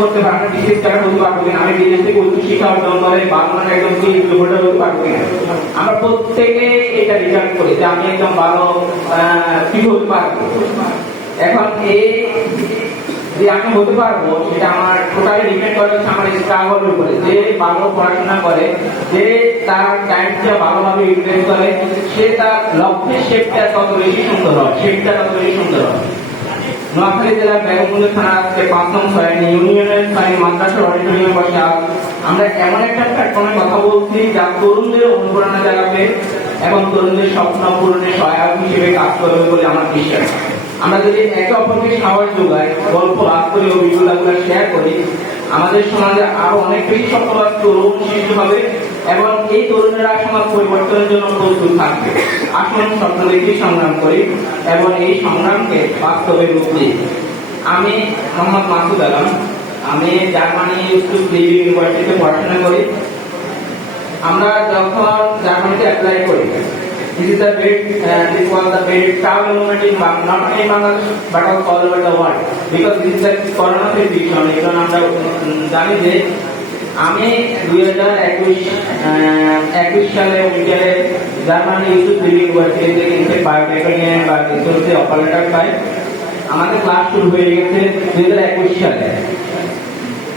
করতে পারবো না, বিশেষ করে হতে পারবো কিনা, আমি বিদেশ থেকে উচ্চ শিক্ষা অর্জন করে বাংলার একদম কিলোমিটার হতে পারবো কিনা। আমরা প্রত্যেকে এটা রিজার্ভ করি যে আমি একদম ভালো কি হতে পারবো। এখন এই যে আমি হতে পারবো সেটা আমার টোটালি ডিপেন্ড করে হচ্ছে আমার স্ট্রাগলের উপরে। যে ভালো পড়াশোনা করে, যে তার টাইমটা ভালোভাবে ইউটিলাইজ করে, সে তার লক্ষ্যের শেপটা তত বেশি সুন্দর হয়, শেপটা তত বেশি সুন্দর হয়। নোয়াখালী জেলার বেগমগঞ্জ থানা আজকে ৫ নং সরাইল ইউনিয়নের স্থায়ী মাদ্রাসার অডিটোরিয়ামে বসে আমরা এমন একটা প্ল্যাটফর্মে কথা বলছি যা তরুণদের অনুপ্রেরণা জাগাবে এবং তরুণদের স্বপ্ন পূরণে সহায়ক হিসেবে কাজ করবে বলে আমার বিশ্বাস। আমরা যদি একে অপরকে সাহস যোগাই, গল্প লাভ করি, অভিজ্ঞতাগুলো শেয়ার করি, আমাদের সমাজে আরো অনেক বেশি সফলতা তরুণ সৃষ্টি হবে এবং এই তরুণেরা সমাজ পরিবর্তনের জন্য প্রস্তুত থাকবে। আসুন স্বপ্ন দেখি সংগ্রাম করি এবং এই সংগ্রামকে বাস্তবে রূপ দিই। আমি মোহাম্মদ মাসুদ আলম, আমি জার্মানি ইউনিভার্সিটিতে পড়াশোনা করি। আমরা যখন জার্মানিতে অ্যাপ্লাই করি, this was the very proud moment in not only in Bangladesh but also all over the world, because this is the corona situation. এখন আমরা জানি যে আমি 2021 সালে বিকেলে জার্মানি ইউনিভার্সিটি থেকে বায়োটেকনিক্যাল বা রিসার্চে অফার লেটার পাই। আমাদের ক্লাস শুরু হয়ে গেছে 2021 সালে,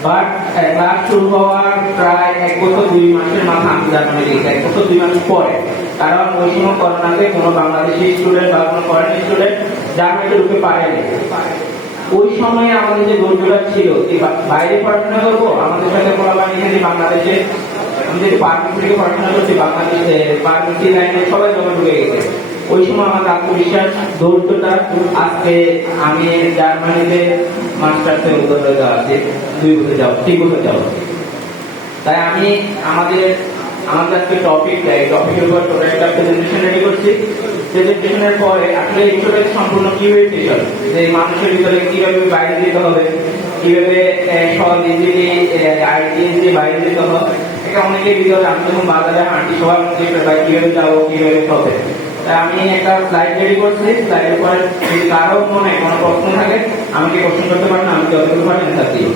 বাট ক্লাস শুরু হওয়ার প্রায় 1 বছর 2 মাসের মাথা আমি জার্মানি গেছি, 1 বছর 2 মাস পরে। কারণ ওই সময় করোনাতে কোনো বাংলাদেশি স্টুডেন্ট বা কোনো ফরেন স্টুডেন্ট জার্মানিতে ঢুকতে পারেনি। ওই সময়ে আমাদের যে ধৈর্যটা ছিল যে বাইরে পড়াশোনা করবো, আমাদের সাথে পড়াবানি এখানে বাংলাদেশে আমি যে পার্মিট থেকে পড়াশোনা করছি, বাংলাদেশে পার্মিটি লাইনে সবাই জমা ঢুকে গেছে। ওই সময় আমাদের আত্মবিশ্বাস ধৈর্যটা আজকে আমি জার্মানিতে মাস্টার্সে উত্তর দেওয়া আছে 2 বছর যাও 3 বছর যাও। তাই আমি আমাদের আজকে টপিকটা এই টপিকের উপর ছোট একটা প্রেজেন্টেশন রেডি করছি। প্রেজেন্টেশনের পরে আসলে এই সম্পূর্ণ কিভাবে সেশন, যে মানুষের ভিতরে কিভাবে বাইরে যেতে হবে, কিভাবে সহজ ইজিলি আইডি দিয়ে বাইরে যেতে হবে, এটা অনেকের ভিতরে আমি যখন বাজারে হাঁটি সবার মধ্যে কিভাবে যাবো, কিভাবে হবে। তাই আমি একটা স্লাইড রেডি করছি। স্লাইডের পরে যদি কারো মনে কোনো প্রশ্ন থাকে আমাকে কোশ্চেন করতে পারেন, আমি যতটুকু পারি অ্যান্সার দিই।